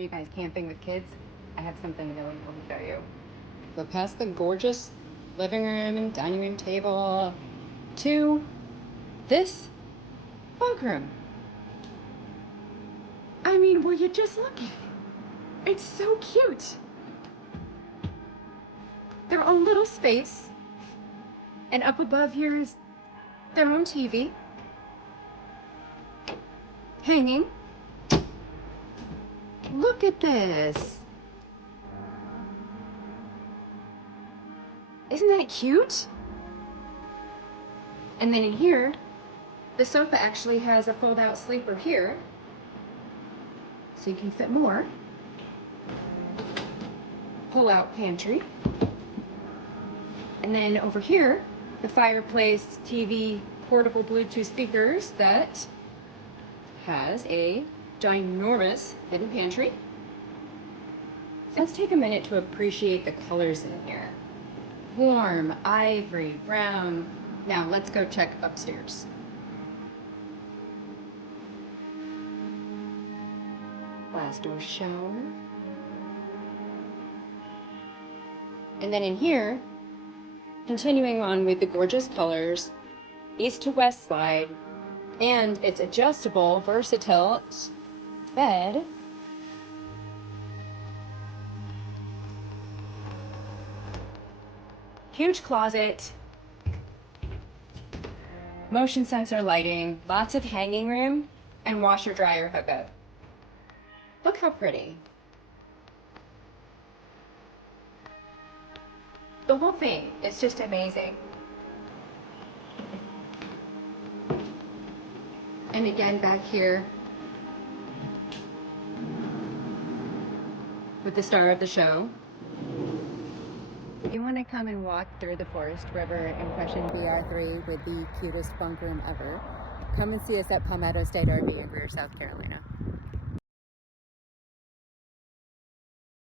Are you guys camping with kids? I have something really cool to show you. But past the gorgeous living room and dining room table to this bunk room. I mean, will you just look at it? It's so cute. Their own little space. And up above here is their own TV. Hanging. Look at this. Isn't that cute? And then in here, the sofa actually has a fold-out sleeper here, so you can fit more. Pull-out pantry. And then over here, the fireplace, TV, portable Bluetooth speakers that has a ginormous hidden pantry. Let's take a minute to appreciate the colors in here. Warm, ivory, brown. Now let's go check upstairs. Glass door shower. And then in here, continuing on with the gorgeous colors, east to west slide, and its adjustable, versatile bed. Huge closet, motion sensor lighting, lots of hanging room, and washer dryer hookup. Look how pretty. The whole thing is just amazing. And again back here with the star of the show. If you want to come and walk through the Forest River Impression BR3 with the cutest bunk room ever, come and see us at Palmetto State RV in Greer, South Carolina.